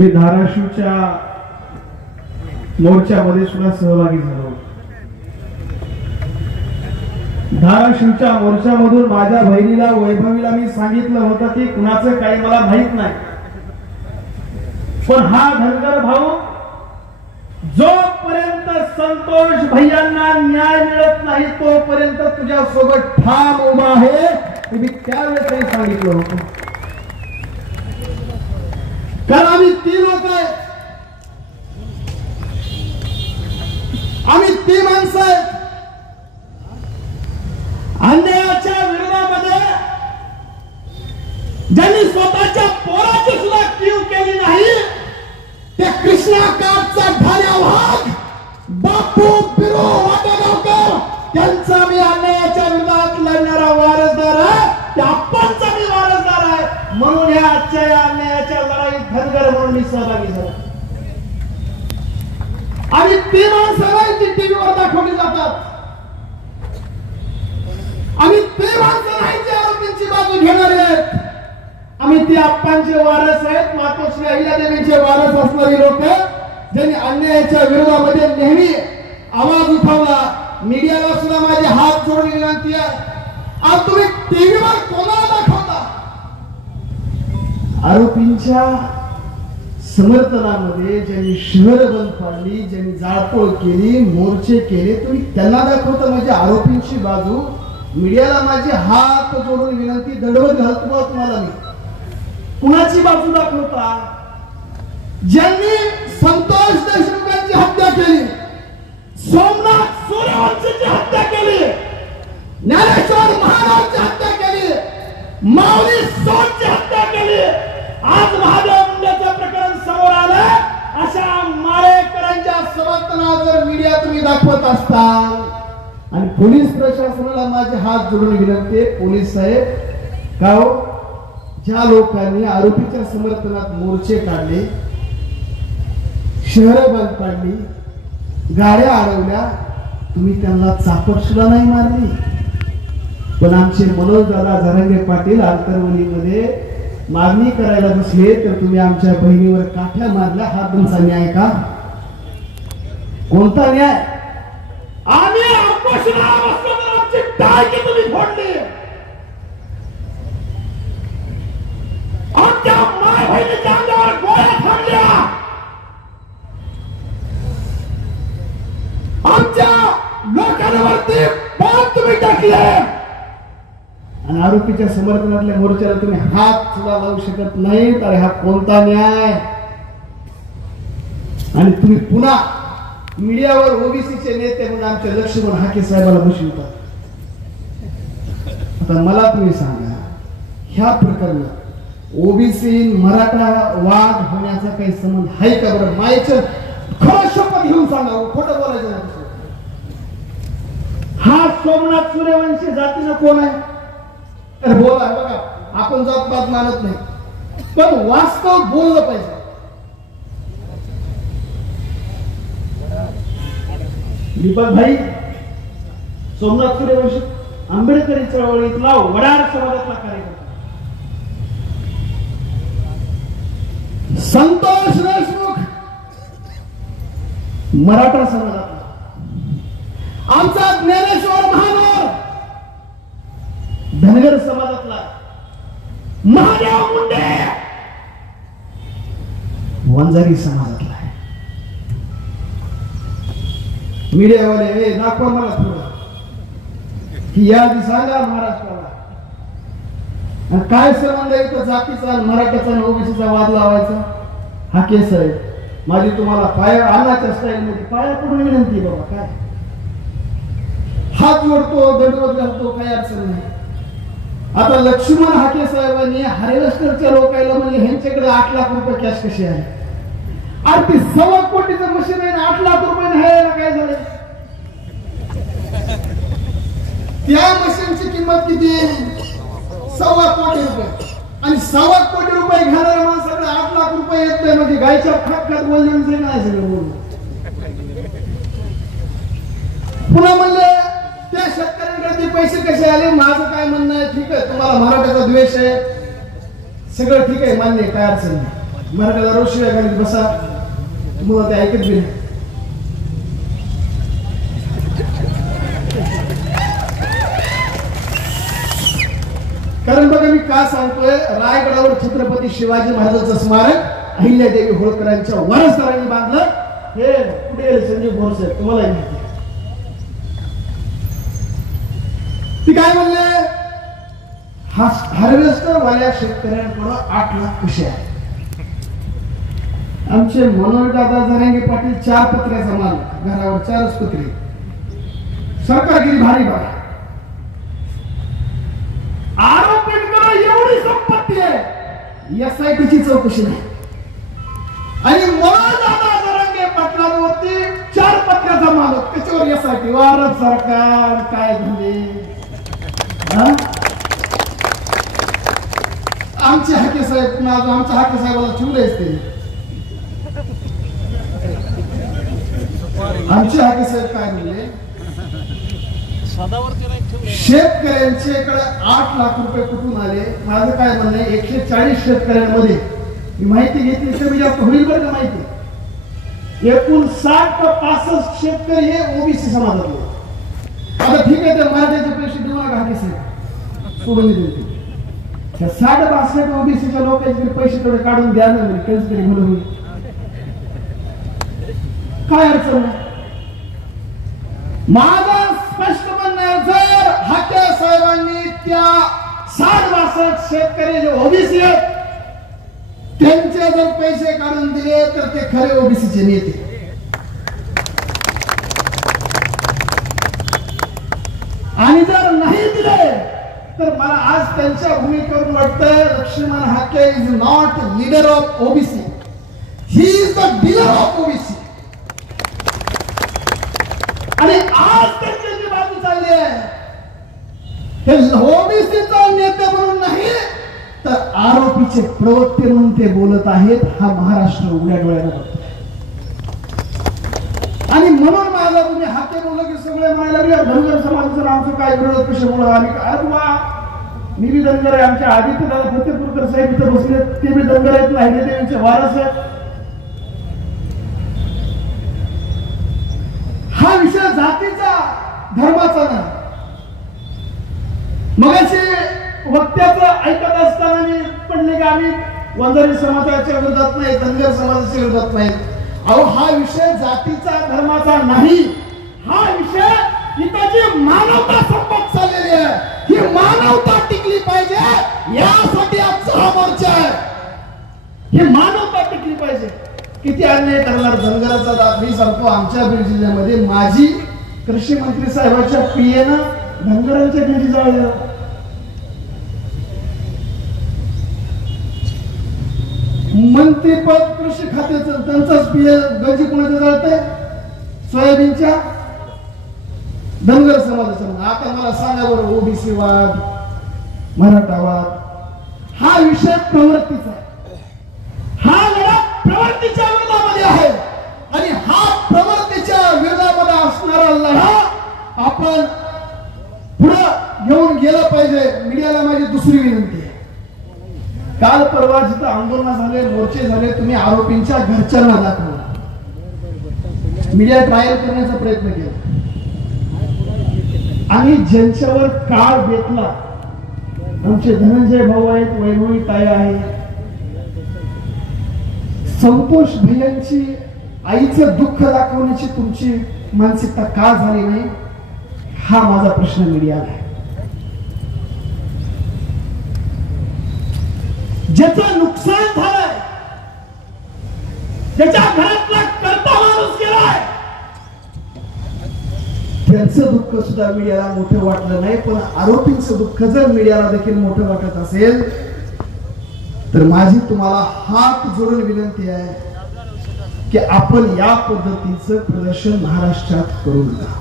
मी धाराशिवच्या मोर्चामध्ये सुद्धा सहभागी झालो। धाराशिवच्या मोर्चामधून माझ्या बहिणीला वैभवीला मी सांगितलं होतं की कुणाचं काही मला माहित नाही, पण हा धनगर भाऊ जोपर्यंत संतोष भैयांना न्याय मिळत नाही तोपर्यंत तुझ्या सोबत ठाम उभा आहे, मी त्यावेळेस सांगितलं होतं। कारण आम्ही 3 लोक आहेत, आम्ही 3 माणसं आहेत। अन्यायाच्या विरोधामध्ये ज्यांनी स्वतःच्या पोराची सुद्धा कीव केली नाही, त्या कृष्णाकाठचा ढाल्या वाघ बापू बिरो वाटेगावकर त्यांचा मी अन्यायाच्या विरोधात लढणारा वारसदार आहे, त्या आपणचा मी वारसदार आहे। म्हणून या आजच्या या अन्यायाच्या लढाईत धनगर म्हणून मी सहभागी झालो। आणि ती माणसं जी टीव्हीवर दाखवली जातात, आम्ही ते माणसं नाही जे आरोपींची बाजू घेणारे आहेत, आम्ही ते आप्पांचे वारस आहेत, मातोश्री अहिल्यादेवींचे वारस असणारी लोक ज्यांनी अन्यायाच्या विरोधामध्ये नेहमी आवाज उठवला। मीडियाला सुद्धा माझे हात जोडून विनंती आहे, आज तुम्ही टीव्हीवर कोणाला दाखवता? आरोपींच्या समर्थनामध्ये ज्यांनी शहर बंद पाडली, ज्यांनी जाळपोळ केली, मोर्चे केले, तुम्ही त्यांना दाखवता म्हणजे आरोपींची बाजू। मीडियाला माझे हात जोडून विनंती, दंडवत घालतो तुम्हाला, मी कुणाची बाजू दाखवता? ज्यांनी संतोष देशमुखांची हत्या केली, सोमनाथ सूर्यवंशीची हत्या केली, ज्ञानेश्वर महाराजची हत्या केली, माऊली सोनची हत्या केली, आज महादेव मुंडेचं प्रकरण समोर आलं, अशा मारेकरांच्या समर्थनात जर मीडिया तुम्ही दाखवत असताल, आणि पोलीस प्रशासनाला माझे हात जोडून विनंती, पोलीस साहेब, का हो, ज्या लोकांनी आरोपीच्या समर्थनात मोर्चे काढले, शहरं बंद पाडली, गाड्या अडवल्या, तुम्ही त्यांना चापट सुद्धा नाही मारली। पण आमचे मनोज दादा जरांगे पाटील आंतरवलीमध्ये मागणी करायला बसले तर तुम्ही आमच्या बहिणीवर काठ्या मारल्या। हा तुमचा न्याय का? कोणता न्याय? आम्ही उपोषणाला बसलो तर आमची टाळकी तुम्ही फोडली, आमच्या माय बहिणीच्या अंगावर गोळ्या थांबल्या, आमच्या लोकांवरती बॉम्ब तुम्ही टाकले, आणि आरोपीच्या समर्थनातल्या मोर्चाला तुम्ही हात सुद्धा लावू शकत नाही, तर हा कोणता न्याय? आणि तुम्ही पुन्हा मीडियावर ओबीसीचे नेते म्हणून आमचे लक्ष्मण हाके साहेबाला बसवतात। आता मला तुम्ही सांगा, ह्या प्रकरणात ओबीसी मराठा वाद होण्याचा काही संबंध आहे का? बरं, मायेचं खरं शपथ घेऊन सांगा, खोटं बोलायचं नाही। हा सोमनाथ सूर्यवंशी जातीनं कोण आहे? तर बोला, बघा, आपण जातपात मानत नाही, पण वास्तव बोललं पाहिजे। दीपक भाई सोमनाथ सूर्यवंशी आंबेडकरी चळवळीतला वडार समाजातला कार्यकर्ता, संतोष देशमुख मराठा समाजातला, आमचा ज्ञानेश्वर महानोर धनगर समाजातला, महादेव मुंडे वंजारी समाजातला आहे। मीडियावाले दाखवा मला थोडं की यादी सांगा महाराष्ट्राला, काय संबंध आहे तर जातीचा मराठ्याचा आणि ओबीसीचा वाद लावायचा? हा केस आहे। माझी तुम्हाला पाया अन्नाच्या स्टाईल मध्ये पाया पडून विनंती, बाबा काय हात जोडतो, दंडवत घालतो, काही अडचण नाही। आता लक्ष्मण हाके साहेबांनी हार्वेस्टरच्या लोकांना म्हणजे ह्यांच्याकडे 8 लाख रुपये कॅश कशी आहे? अरे ते 1.25 कोटीचं मशीन आहे, 8 लाख रुपये न्यायला काय झालं? त्या मशीनची किंमत किती आहे? 1.25 कोटी रुपये, आणि 1.25 कोटी रुपये घालणाऱ्या माणसाकडे 8 लाख रुपये येत नाही म्हणजे गायच्या खात बोलण्याचं नाही सगळं बोलणं। पुन्हा म्हणले त्या शेतकऱ्यांकडे पैसे कसे आले? माझं काय म्हणणं आहे, ठीक आहे, तुम्हाला मराठ्याचा द्वेष आहे, सगळं ठीक आहे, मान्य, काय अडचण नाही, मराठ्याला रोज शिवाय घालीत बसा, मुलं ते ऐकत बी नाही. कारण बघा मी का सांगतोय, रायगडावर छत्रपती शिवाजी महाराजांचं स्मारक अहिल्यादेवी होळकरांच्या वारसदारांनी बांधलं. हे कुठे गेले संजीव भोरसे, तुम्हाला माहिती. ती काय म्हणले, हार्वेस्टर वाल्या शेतकऱ्यांकडे 8 लाख कसे आहे. आमचे मनोहर दादा जरांगे पाटील 4 पत्र्याचा माल, घरावर 4च पत्रे, सरकारगिरी भारी बघा. आरोपींकडे एवढी संपत्ती आहे, SITची चौकशी नाही. आणि मनोहर दादा जरांगे पाटलांवरती 4 पत्र्याचा माल, त्याच्यावर SIT. वारं सरकार काय झाले. आमचे हाके साहेब, आमच्या हाके साहेबाला ठेवले असते. आमचे हाके साहेब काय म्हणले, शेतकऱ्यांच्याकडे 8 लाख रुपये कुठून आले. माझं काय म्हणणं आहे, 140 शेतकऱ्यांमध्ये माहिती घेतली कमी जास्त होईल बरं का माहिती. एकूण 60 ते 65 शेतकरी हे ओबीसी समाजातले. आता ठीक आहे, तर मराठ्याचे पैसे देऊ नका हाके साहेब, सोडून देते. 60-62 ओबीसीच्या लोकांचे पैसे थोडे काढून द्या ना, त्यांचं तरी भलं होईल. काय अडचण नाही. माझं स्पष्ट म्हणणं आहे, जर हाके साहेबांनी त्या 60-62 शेतकरी जे ओबीसी आहेत त्यांचे जर पैसे काढून दिले तर ते खरे ओबीसीचे नेते. आणि जर नाही दिले तर मला आज त्यांच्या भूमिकेवरून वाटतंय, Laxman Hake is not leader of OBC, he is the dealer of OBC. आणि आज त्यांची जी बाजू चालली आहे, हे ओबीसीचा नेते म्हणून नाही तर आरोपीचे प्रवक्ते म्हणून ते बोलत आहेत. हा महाराष्ट्र उघड्या डोळ्याने बघतो. आणि म्हणून माझा तुम्ही हाके बोललं की सगळे म्हणायला लागले धनगर समाजाचं आमचं काय विरोध कशामुळे आम्ही काय. मी बी धनगर आहे, आमच्या आदित्य दादा फतेपूरकर साहेब इथं बसले, ते बी धनगर आहेत, अहिल्यादेवींचे वारस आहेत. हा विषय जातीचा धर्माचा नाही. मगाशी वक्त्याचं ऐकत असताना मी पडले की आम्ही वंजारी समाजाच्या विरोधात नाही, धनगर समाजाच्या विरोधात नाही. अहो, हा विषय जातीचा धर्माचा नाही. हा विषय इथं जी मानवता संपत चाललेली आहे, ही मानवता टिकली पाहिजे, यासाठी आजचा हा मोर्चा आहे. ही मानवता टिकली पाहिजे. किती अन्याय करणार धनगराचा दाब. मी सांगतो, आमच्या बीड जिल्ह्यामध्ये माजी कृषी मंत्री साहेबांच्या पीएनं धनगरांच्या घरी जाळलं. मंत्रीपद कृषी खात्याचं त्यांचाच पीए गंजी कुणाचं जाळतंय, सोयाबीनच्या धनगर समाजाचं. आता मला सांगा बरं, ओबीसी वाद, मराठावाद हा विषय प्रवृत्तीचा आहे. हा लढा प्रवृत्तीच्या विरोधामध्ये आहे. आणि हा प्रवृत्तीच्या विरोधामध्ये असणारा लढा आपण पुढे घेऊन गेला पाहिजे. मीडियाला माझी दुसरी विनंती आहे, काल परवा जिथं आंदोलन झाले, मोर्चे झाले, तुम्ही आरोपींच्या घरच्यांना दाखवा. मीडिया ट्रायल करण्याचा प्रयत्न केला आणि ज्यांच्यावर काळ बेतला, आमचे धनंजय भाऊ आहेत, वैभवी ताई आहे, संतोष भैयांची आईचं दुःख दाखवण्याची तुमची मानसिकता का झाली नाही, हा माझा प्रश्न मीडियाला आहे. ज्याचं नुकसान झालंय, ज्याच्या घरातला करता माणूस गेलाय, त्यांचं दुःख सुद्धा मीडियाला मोठं वाटलं नाही. पण आरोपींचं दुःख जर मीडियाला देखील मोठं वाटत असेल तर माझी तुम्हाला हात जोडून विनंती आहे की आपण या पद्धतीचं प्रदर्शन महाराष्ट्रात करू नका.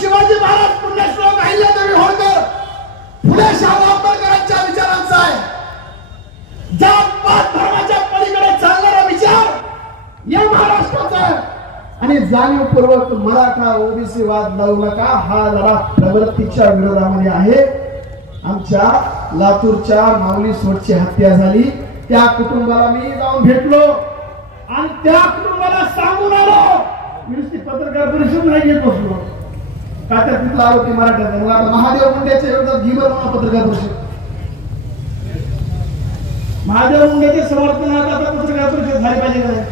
शिवाजी महाराज, पुण्यश्लोक अहिल्यादेवी होळकर, फुले शाहू आंबेडकरांच्या विचारांचा आहे. जात पात धर्माच्या पलीकडे चालणारा विचार या महाराष्ट्राचा आहे. आणि आणि जाणीवपूर्वक मराठा ओबीसी वाद लावू नका. हा लढा प्रवृत्तीच्या विरोधामध्ये आहे. आमच्या लातूरच्या माऊली सोडची हत्या झाली, त्या कुटुंबाला मी जाऊन भेटलो आणि त्या कुटुंबाला सांगून आलो. मी नुसती पत्रकार परिषद नाही घेत बसलो का त्या तिथला आरोपी मराठ्याचा. मग आता महादेव मुंडेच्या विरोधात घीवर पत्रकार परिषद, महादेव मुंडेचे समर्थनात आता पत्रकार परिषद झाली पाहिजे का?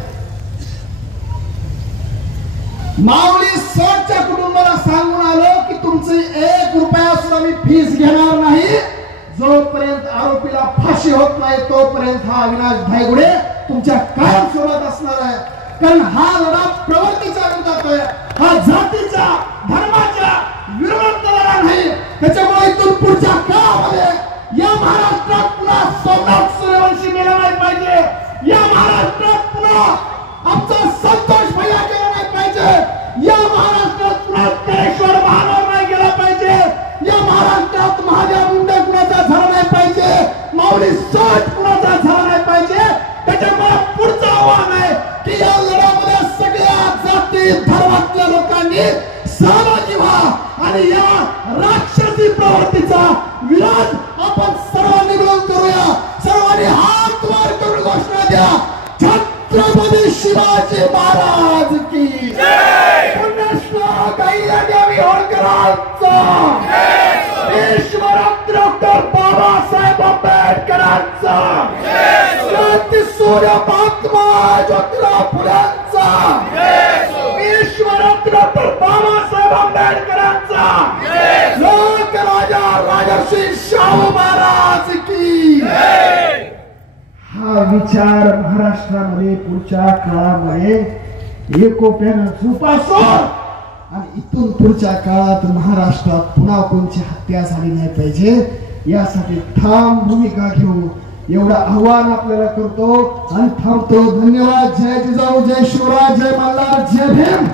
माऊली सोडच्या कुटुंबाला सांगून आलो की तुमचे 1 रुपया सुद्धा मी फीस घेणार नाही. जोपर्यंत आरोपीला फाशी होत नाही तोपर्यंत हा अविनाश धायगुडे तुमच्या कायम सोबत असणार आहे. कारण हा लढा प्रवृत्तीच्या विरोधात आहे, हा जातीच्या धर्माच्या विरोधात लढा नाही. त्याच्यामुळे इथून पुढच्या काळामध्ये या महाराष्ट्रात पुन्हा सोमनाथ सूर्यवंशी मेला नाही पाहिजे. या महाराष्ट्रात पुन्हा आमचा संतोष भैया गेला नाही पाहिजे. या महाराष्ट्रात पुन्हा करेश्वर महाराज नाही गेला पाहिजे. या महाराष्ट्रात महादेव मुंडे कुणाचा झाला नाही पाहिजे. माऊली सोड कुणाचा झाला नाही पाहिजे. त्याच्यामुळे पुढचं आव्हान आहे की या लढ्यामध्ये सगळ्या जाती धर्मातल्या लोकांनी सहभागी व्हा आणि या राक्षसी प्रवृत्तीचा विरोध आपण सर्वांनी मिळून करूया. सर्वांनी हात वर करून घोषणा द्या, छत्रपती शिवाजी महाराज की जय. पुण्यश्लोक अहिल्यादेवी होळकरांचा जय. विश्वरत्न डॉक्टर बाबासाहेब आंबेडकरांचा जय. क्रांतीसूर्य महात्मा ज्योतिराव फुलेंचा जय. विश्वरत्न डॉक्टर बाबासाहेब आंबेडकरांचा जय. लोकराजा राजर्षी शाहू महाराज की जय. हा विचार महाराष्ट्रामध्ये पुढच्या काळामध्ये एकोप्यानं जोपासून आणि इथून पुढच्या काळात महाराष्ट्रात पुन्हा कोणची हत्या झाली नाही पाहिजे यासाठी ठाम भूमिका घेऊ एवढं आव्हान आपल्याला करतो आणि थांबतो. धन्यवाद. जय जिजाऊ, जय शिवराज, जय मल्हार, जय भीम.